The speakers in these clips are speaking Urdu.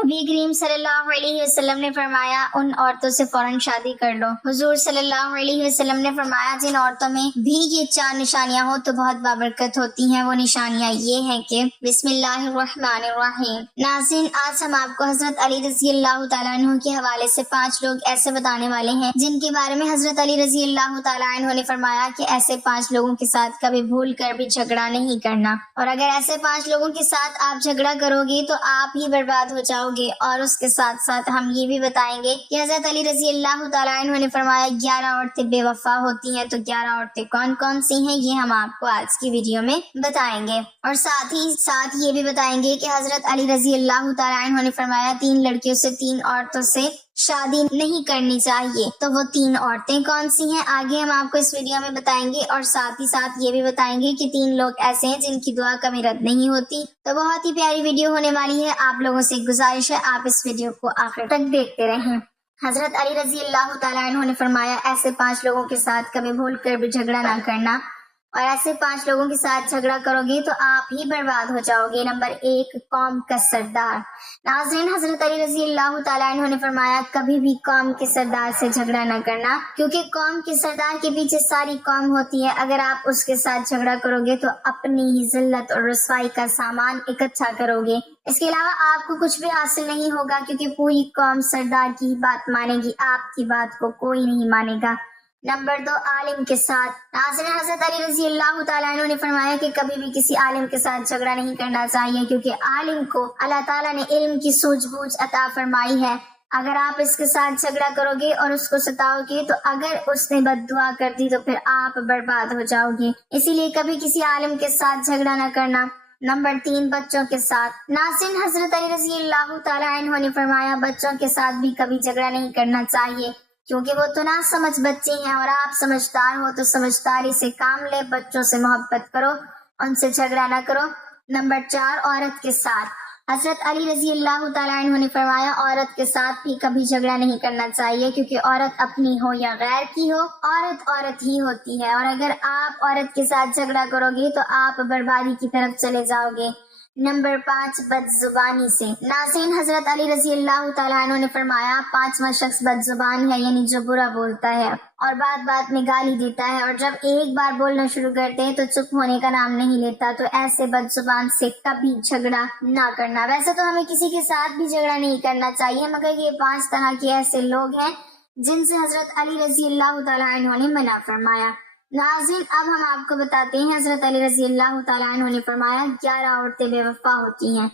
نبی کریم صلی اللہ علیہ وسلم نے فرمایا ان عورتوں سے فوراً شادی کر لو۔ حضور صلی اللہ علیہ وسلم نے فرمایا جن عورتوں میں بھی یہ 4 نشانیاں ہوں تو بہت بابرکت ہوتی ہیں۔ وہ نشانیاں یہ ہیں کہ بسم اللہ الرحمن الرحیم۔ ناظرین، آج ہم آپ کو حضرت علی رضی اللہ تعالیٰ عنہ کے حوالے سے 5 لوگ ایسے بتانے والے ہیں جن کے بارے میں حضرت علی رضی اللہ تعالیٰ عنہ نے فرمایا کہ ایسے 5 لوگوں کے ساتھ کبھی بھول کر بھی جھگڑا نہیں کرنا، اور اگر ایسے 5 لوگوں کے ساتھ آپ جھگڑا کرو گے تو آپ ہی برباد ہو جاؤ گے۔ اور اس کے ساتھ ساتھ ہم یہ بھی بتائیں گے کہ حضرت علی رضی اللہ تعالیٰ عنہ نے فرمایا 11 عورتیں بے وفا ہوتی ہیں، تو 11 عورتیں کون کون سی ہیں یہ ہم آپ کو آج کی ویڈیو میں بتائیں گے، اور ساتھ ہی ساتھ یہ بھی بتائیں گے کہ حضرت علی رضی اللہ تعالیٰ عنہ نے فرمایا 3 لڑکیوں سے 3 عورتوں سے شادی نہیں کرنی چاہیے، تو وہ 3 عورتیں کون سی ہیں آگے ہم آپ کو اس ویڈیو میں بتائیں گے، اور ساتھ ہی ساتھ یہ بھی بتائیں گے کہ 3 لوگ ایسے ہیں جن کی دعا کبھی رد نہیں ہوتی۔ تو بہت ہی پیاری ویڈیو ہونے والی ہے، آپ لوگوں سے ایک گزارش ہے آپ اس ویڈیو کو آخر تک دیکھتے رہیں۔ حضرت علی رضی اللہ تعالیٰ عنہ نے فرمایا ایسے 5 لوگوں کے ساتھ کبھی بھول کر بھی جھگڑا نہ کرنا، اور ایسے 5 لوگوں کے ساتھ جھگڑا کرو گے تو آپ ہی برباد ہو جاؤ گے۔ نمبر 1، قوم کا سردار۔ ناظرین، حضرت علی رضی اللہ تعالیٰ عنہ نے فرمایا کبھی بھی قوم کے سردار سے جھگڑا نہ کرنا، کیونکہ قوم کے سردار کے پیچھے ساری قوم ہوتی ہے۔ اگر آپ اس کے ساتھ جھگڑا کرو گے تو اپنی ہی ذلت اور رسوائی کا سامان اکٹھا کرو گے، اس کے علاوہ آپ کو کچھ بھی حاصل نہیں ہوگا، کیونکہ پوری قوم سردار کی بات مانے گی، آپ کی بات کو کوئی نہیں مانے گا۔ نمبر 2، عالم کے ساتھ۔ ناظرین، حضرت علی رضی اللہ تعالیٰ عنہ نے فرمایا کہ کبھی بھی کسی عالم کے ساتھ جھگڑا نہیں کرنا چاہیے، کیونکہ عالم کو اللہ تعالیٰ نے علم کی سوجھ بوجھ عطا فرمائی ہے۔ اگر آپ اس کے ساتھ جھگڑا کرو گے اور اس کو ستاؤ گے تو اگر اس نے بد دعا کر دی تو پھر آپ برباد ہو جاؤ گے، اسی لیے کبھی کسی عالم کے ساتھ جھگڑا نہ کرنا۔ نمبر 3، بچوں کے ساتھ۔ ناظرین، حضرت علی رضی اللہ تعالیٰ عنہ نے فرمایا بچوں کے ساتھ بھی کبھی جھگڑا نہیں کرنا چاہیے، کیونکہ وہ تو نہ سمجھ بچے ہیں، اور آپ سمجھدار ہو تو سمجھداری سے کام لے، بچوں سے محبت کرو، ان سے جھگڑا نہ کرو۔ نمبر 4، عورت کے ساتھ۔ حضرت علی رضی اللہ تعالیٰ عنہ نے فرمایا عورت کے ساتھ بھی کبھی جھگڑا نہیں کرنا چاہیے، کیونکہ عورت اپنی ہو یا غیر کی ہو، عورت عورت ہی ہوتی ہے، اور اگر آپ عورت کے ساتھ جھگڑا کرو گے تو آپ بربادی کی طرف چلے جاؤ گے۔ نمبر 5، بد زبانی سے۔ ناظرین، حضرت علی رضی اللہ تعالیٰ عنہ نے فرمایا 5واں شخص بد زبان ہے، یعنی جو برا بولتا ہے اور بات بات میں گالی دیتا ہے، اور جب ایک بار بولنا شروع کرتے ہیں تو چپ ہونے کا نام نہیں لیتا، تو ایسے بد زبان سے کبھی جھگڑا نہ کرنا۔ ویسے تو ہمیں کسی کے ساتھ بھی جھگڑا نہیں کرنا چاہیے، مگر یہ 5 طرح کے ایسے لوگ ہیں جن سے حضرت علی رضی اللہ تعالیٰ عنہ نے منع فرمایا۔ ناظرین، اب ہم آپ کو بتاتے ہیں حضرت علی رضی اللہ تعالیٰ عنہ نے فرمایا 11 عورتیں بے وفا ہوتی ہیں۔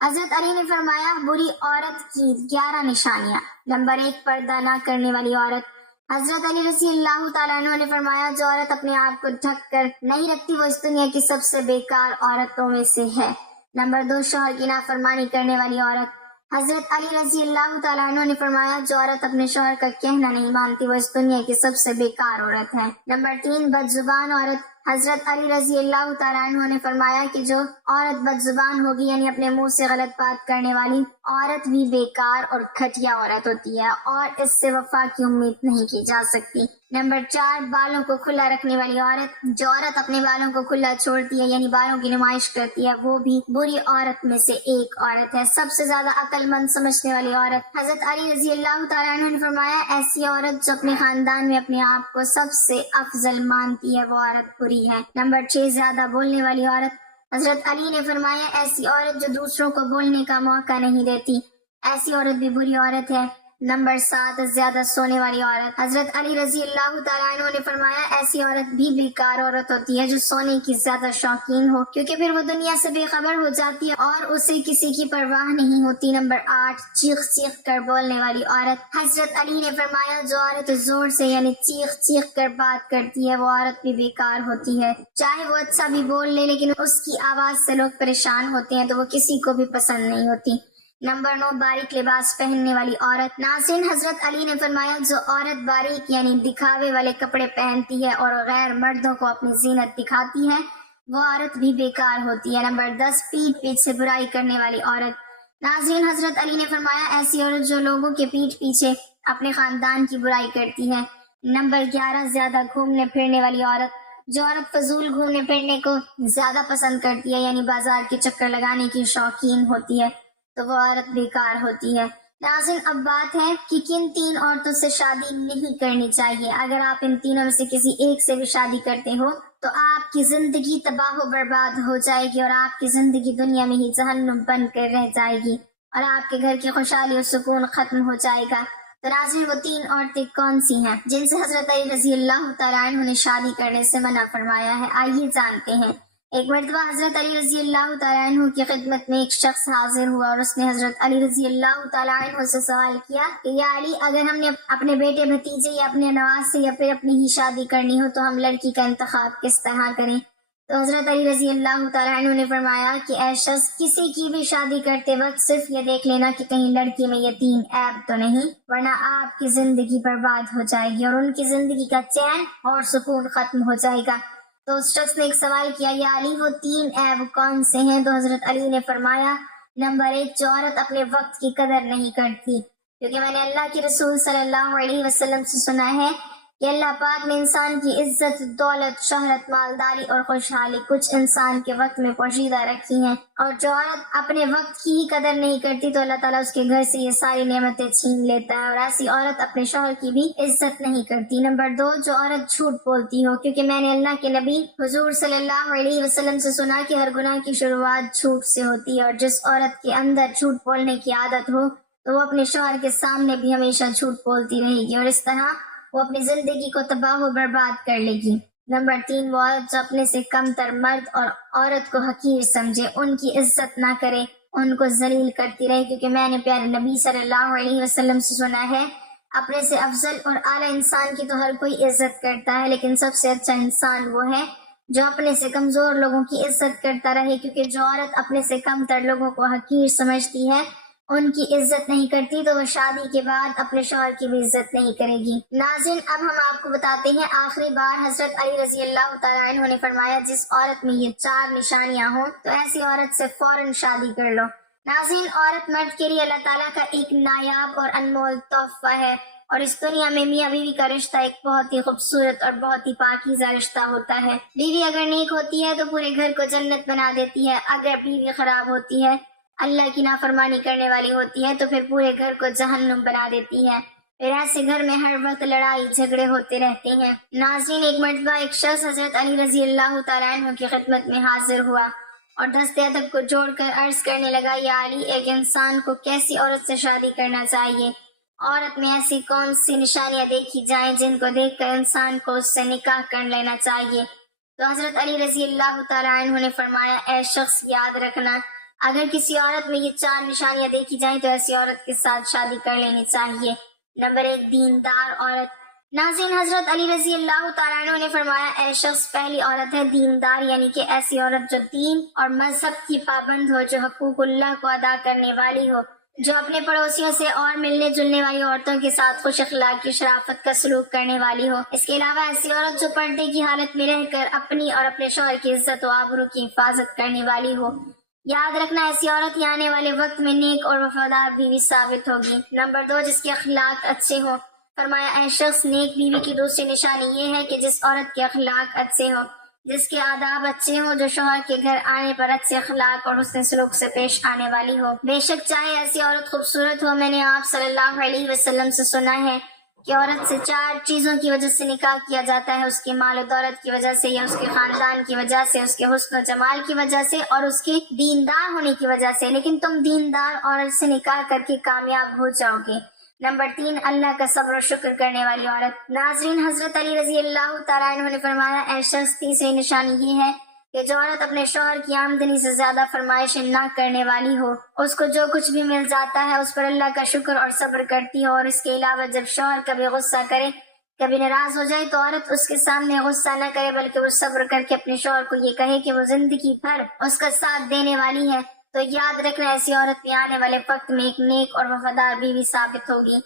حضرت علی نے فرمایا بری عورت کی 11 نشانیاں۔ نمبر 1، پردہ نہ کرنے والی عورت۔ حضرت علی رضی اللہ تعالیٰ عنہ نے فرمایا جو عورت اپنے آپ کو ڈھک کر نہیں رکھتی وہ اس دنیا کی سب سے بیکار عورتوں میں سے ہے۔ نمبر 2، شوہر کی نافرمانی کرنے والی عورت۔ حضرت علی رضی اللہ تعالیٰ عنہ نے فرمایا جو عورت اپنے شوہر کا کہنا نہیں مانتی وہ اس دنیا کی سب سے بیکار عورت ہے۔ نمبر 3، بد زبان عورت۔ حضرت علی رضی اللہ تعالیٰ عنہ نے فرمایا کہ جو عورت بد زبان ہوگی، یعنی اپنے منہ سے غلط بات کرنے والی عورت بھی بیکار اور گھٹیا عورت ہوتی ہے، اور اس سے وفا کی امید نہیں کی جا سکتی۔ نمبر 4، بالوں کو کھلا رکھنے والی عورت۔ جو عورت اپنے بالوں کو کھلا چھوڑتی ہے، یعنی بالوں کی نمائش کرتی ہے، وہ بھی بری عورت میں سے ایک عورت ہے۔ سب سے زیادہ عقل مند سمجھنے والی عورت۔ حضرت علی رضی اللہ تعالیٰ عنہ نے فرمایا ایسی عورت جو اپنے خاندان میں اپنے آپ کو سب سے افضل مانتی ہے وہ عورت بری ہے۔ نمبر 6، زیادہ بولنے والی عورت۔ حضرت علی نے فرمایا ایسی عورت جو دوسروں کو بولنے کا موقع نہیں دیتی، ایسی عورت بھی بری عورت ہے۔ نمبر 7، زیادہ سونے والی عورت۔ حضرت علی رضی اللہ تعالیٰ عنہ نے فرمایا ایسی عورت بھی بیکار عورت ہوتی ہے جو سونے کی زیادہ شوقین ہو، کیونکہ پھر وہ دنیا سے بے خبر ہو جاتی ہے اور اسے کسی کی پرواہ نہیں ہوتی۔ نمبر 8، چیخ چیخ کر بولنے والی عورت۔ حضرت علی نے فرمایا جو عورت زور سے یعنی چیخ چیخ کر بات کرتی ہے وہ عورت بھی بیکار ہوتی ہے، چاہے وہ اچھا بھی بول لے لیکن اس کی آواز سے لوگ پریشان ہوتے ہیں تو وہ کسی کو بھی پسند نہیں ہوتی۔ نمبر 9، باریک لباس پہننے والی عورت۔ ناظرین، حضرت علی نے فرمایا جو عورت باریک یعنی دکھاوے والے کپڑے پہنتی ہے اور غیر مردوں کو اپنی زینت دکھاتی ہے وہ عورت بھی بیکار ہوتی ہے۔ نمبر 10، پیٹھ پیچھے سے برائی کرنے والی عورت۔ ناظرین، حضرت علی نے فرمایا ایسی عورت جو لوگوں کے پیٹھ پیچھے اپنے خاندان کی برائی کرتی ہے۔ نمبر 11، زیادہ گھومنے پھرنے والی عورت۔ جو عورت فضول گھومنے پھرنے کو زیادہ پسند کرتی ہے، یعنی بازار کے چکر لگانے کی شوقین ہوتی ہے، تو وہ عورت بیکار ہوتی ہے۔ ناظرین، اب بات ہے کہ کن 3 عورتوں سے شادی نہیں کرنی چاہیے۔ اگر آپ ان تینوں میں سے کسی ایک سے بھی شادی کرتے ہو تو آپ کی زندگی تباہ و برباد ہو جائے گی، اور آپ کی زندگی دنیا میں ہی جہنم بن کر رہ جائے گی، اور آپ کے گھر کی خوشحالی اور سکون ختم ہو جائے گا۔ تو ناظرین، وہ 3 عورتیں کون سی ہیں جن سے حضرت علی رضی اللہ تعالیٰ عنہ نے شادی کرنے سے منع فرمایا ہے؟ آئیے جانتے ہیں۔ ایک مرتبہ حضرت علی رضی اللہ تعالیٰ عنہ کی خدمت میں ایک شخص حاضر ہوا، اور اس نے حضرت علی رضی اللہ تعالیٰ عنہ سے سوال کیا کہ یا علی، اگر ہم نے اپنے بیٹے بھتیجے یا اپنے نواز سے یا پھر اپنی ہی شادی کرنی ہو تو ہم لڑکی کا انتخاب کس طرح کریں؟ تو حضرت علی رضی اللہ تعالیٰ عنہ نے فرمایا کہ اے شخص، کسی کی بھی شادی کرتے وقت صرف یہ دیکھ لینا کہ کہیں لڑکی میں یہ 3 عیب تو نہیں، ورنہ آپ کی زندگی برباد ہو جائے گی اور ان کی زندگی کا چین اور سکون ختم ہو جائے گا۔ تو اس شخص نے ایک سوال کیا، یا علی، وہ 3 عیب کون سے ہیں؟ تو حضرت علی نے فرمایا، نمبر 1، جو عورت اپنے وقت کی قدر نہیں کرتی، کیونکہ میں نے اللہ کے رسول صلی اللہ علیہ وسلم سے سنا ہے کہ اللہ پاک نے انسان کی عزت، دولت، شہرت، مالداری اور خوشحالی کچھ انسان کے وقت میں پوشیدہ رکھی ہیں، اور جو عورت اپنے وقت کی ہی قدر نہیں کرتی تو اللہ تعالیٰ اس کے گھر سے یہ ساری نعمتیں چھین لیتا ہے، اور ایسی عورت اپنے شوہر کی بھی عزت نہیں کرتی۔ نمبر 2، جو عورت جھوٹ بولتی ہو، کیونکہ میں نے اللہ کے نبی حضور صلی اللہ علیہ وسلم سے سنا کہ ہر گناہ کی شروعات جھوٹ سے ہوتی ہے، اور جس عورت کے اندر جھوٹ بولنے کی عادت ہو تو وہ اپنے شوہر کے سامنے بھی ہمیشہ جھوٹ بولتی رہے گی، اور اس طرح وہ اپنی زندگی کو تباہ و برباد کر لے گی۔ نمبر 3، وہ عورت جو اپنے سے کم تر مرد اور عورت کو حقیر سمجھے، ان کی عزت نہ کرے، ان کو ذلیل کرتی رہے، کیونکہ میں نے پیارے نبی صلی اللہ علیہ وسلم سے سنا ہے، اپنے سے افضل اور اعلیٰ انسان کی تو ہر کوئی عزت کرتا ہے، لیکن سب سے اچھا انسان وہ ہے جو اپنے سے کمزور لوگوں کی عزت کرتا رہے، کیونکہ جو عورت اپنے سے کم تر لوگوں کو حقیر سمجھتی ہے، ان کی عزت نہیں کرتی، تو وہ شادی کے بعد اپنے شوہر کی بھی عزت نہیں کرے گی۔ ناظرین، اب ہم آپ کو بتاتے ہیں آخری بار حضرت علی رضی اللہ تعالیٰ عنہ نے فرمایا، جس عورت میں یہ 4 نشانیاں ہوں تو ایسی عورت سے فوراً شادی کر لو۔ ناظرین، عورت مرد کے لیے اللہ تعالیٰ کا ایک نایاب اور انمول تحفہ ہے، اور اس دنیا میں میاں بیوی کا رشتہ ایک بہت ہی خوبصورت اور بہت ہی پاکیزہ رشتہ ہوتا ہے۔ بیوی اگر نیک ہوتی ہے تو پورے گھر کو جنت بنا دیتی ہے، اگر بیوی خراب ہوتی ہے، اللہ کی نافرمانی کرنے والی ہوتی ہے، تو پھر پورے گھر کو جہنم بنا دیتی ہے۔ پھر ایسے گھر میں ہر وقت لڑائی جھگڑے ہوتے رہتے ہیں۔ ناظرین، ایک مرتبہ ایک شخص حضرت علی رضی اللہ تعالیٰ عنہ کی خدمت میں حاضر ہوا اور دست ادب کو جوڑ کر عرض کرنے لگا، یا علی، ایک انسان کو کیسی عورت سے شادی کرنا چاہیے؟ عورت میں ایسی کون سی نشانیاں دیکھی جائیں جن کو دیکھ کر انسان کو اس سے نکاح کر لینا چاہیے؟ تو حضرت علی رضی اللہ تعالیٰ عنہ نے فرمایا، اے شخص، یاد رکھنا، اگر کسی عورت میں یہ 4 نشانیاں دیکھی جائیں تو ایسی عورت کے ساتھ شادی کر لینی چاہیے۔ نمبر 1، دیندار عورت۔ ناظرین، حضرت علی رضی اللہ تعالیٰ عنہ نے فرمایا، اے شخص، پہلی عورت ہے دیندار، یعنی کہ ایسی عورت جو دین اور مذہب کی پابند ہو، جو حقوق اللہ کو ادا کرنے والی ہو، جو اپنے پڑوسیوں سے اور ملنے جلنے والی عورتوں کے ساتھ خوش اخلاقی شرافت کا سلوک کرنے والی ہو۔ اس کے علاوہ ایسی عورت جو پردے کی حالت میں رہ کر اپنی اور اپنے شوہر کی عزت و آبرو کی حفاظت کرنے والی ہو۔ یاد رکھنا، ایسی عورت ہی آنے والے وقت میں نیک اور وفادار بیوی ثابت ہوگی۔ نمبر 2، جس کے اخلاق اچھے ہوں۔ فرمایا، اے شخص، نیک بیوی کی دوسری نشانی یہ ہے کہ جس عورت کے اخلاق اچھے ہوں، جس کے آداب اچھے ہوں، جو شوہر کے گھر آنے پر اچھے اخلاق اور حسن سلوک سے پیش آنے والی ہو۔ بے شک چاہے ایسی عورت خوبصورت ہو، میں نے آپ صلی اللہ علیہ وسلم سے سنا ہے کہ عورت سے 4 چیزوں کی وجہ سے نکاح کیا جاتا ہے، اس کی مال و دولت کی وجہ سے، یا اس کے خاندان کی وجہ سے، اس کے حسن و جمال کی وجہ سے، اور اس کے دیندار ہونے کی وجہ سے، لیکن تم دیندار عورت سے نکاح کر کے کامیاب ہو جاؤ گے۔ نمبر 3، اللہ کا صبر و شکر کرنے والی عورت۔ ناظرین، حضرت علی رضی اللہ تعالیٰ عنہ نے فرمایا، اے شخص، تیسری نشانی یہ ہے کہ جو عورت اپنے شوہر کی آمدنی سے زیادہ فرمائشیں نہ کرنے والی ہو، اس کو جو کچھ بھی مل جاتا ہے اس پر اللہ کا شکر اور صبر کرتی ہو، اور اس کے علاوہ جب شوہر کبھی غصہ کرے، کبھی ناراض ہو جائے تو عورت اس کے سامنے غصہ نہ کرے، بلکہ وہ صبر کر کے اپنے شوہر کو یہ کہے کہ وہ زندگی بھر اس کا ساتھ دینے والی ہے۔ تو یاد رکھنا، ایسی عورت میں آنے والے وقت میں ایک نیک اور وفادار بیوی ثابت ہوگی۔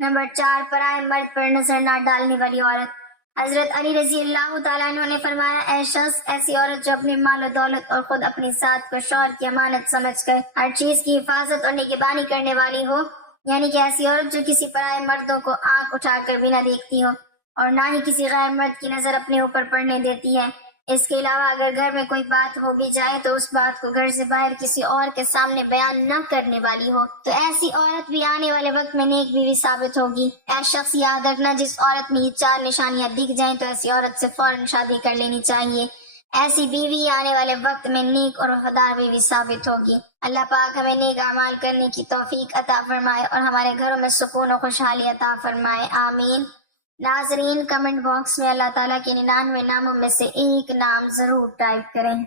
نمبر 4، پرائے مرد پر نظر نہ ڈالنے والی عورت۔ حضرت علی رضی اللہ تعالیٰ عنہ نے فرمایا، اے شخص، ایسی عورت جو اپنے مال و دولت اور خود اپنی ذات کو شوہر کی امانت سمجھ کر ہر چیز کی حفاظت اور نگہبانی کرنے والی ہو، یعنی کہ ایسی عورت جو کسی پرائے مردوں کو آنکھ اٹھا کر بھی نہ دیکھتی ہو، اور نہ ہی کسی غیر مرد کی نظر اپنے اوپر پڑنے دیتی ہے۔ اس کے علاوہ اگر گھر میں کوئی بات ہو بھی جائے تو اس بات کو گھر سے باہر کسی اور کے سامنے بیان نہ کرنے والی ہو، تو ایسی عورت بھی آنے والے وقت میں نیک بیوی ثابت ہوگی۔ اے شخص یاد رکھنا، جس عورت میں یہ 4 نشانیاں دکھ جائیں تو ایسی عورت سے فوراً شادی کر لینی چاہیے۔ ایسی بیوی آنے والے وقت میں نیک اور وفادار بیوی ثابت ہوگی۔ اللہ پاک ہمیں نیک اعمال کرنے کی توفیق عطا فرمائے اور ہمارے گھروں میں سکون و خوشحالی عطا فرمائے، آمین۔ ناظرین، کمنٹ باکس میں اللہ تعالیٰ کے 99 ناموں میں سے ایک نام ضرور ٹائپ کریں۔